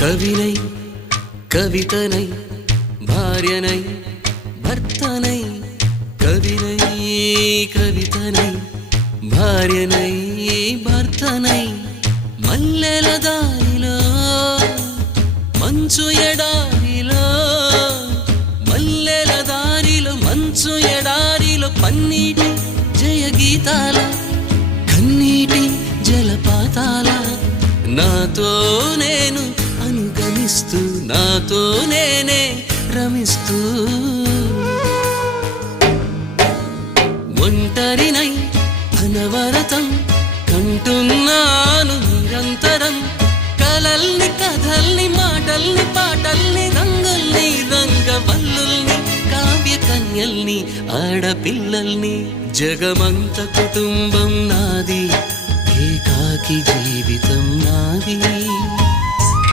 కవినై కవితనై భార్యనై భర్తనై కవినై కవితనై భార్యనై భర్తనై మల్లెల దారిలో మంచు ఎడారిలో మల్లెల దారిలో మంచు ఎడారిలో పన్నీటి జయ గీతాల కన్నీటి జలపాతాల నాతో నేను అనుగమిస్తూ నాతో నేనే రమిస్తూ ఒంటరినై అనవరతం కంటున్నాను నిరంతరం కలల్ని కథల్ని మాటల్ని పాటల్ని రంగుల్ని రంగవల్లుల్ని కావ్య కన్యల్ని ఆడపిల్లల్ని జగమంత కుటుంబం నాది ఏకాకి జీవితం నాది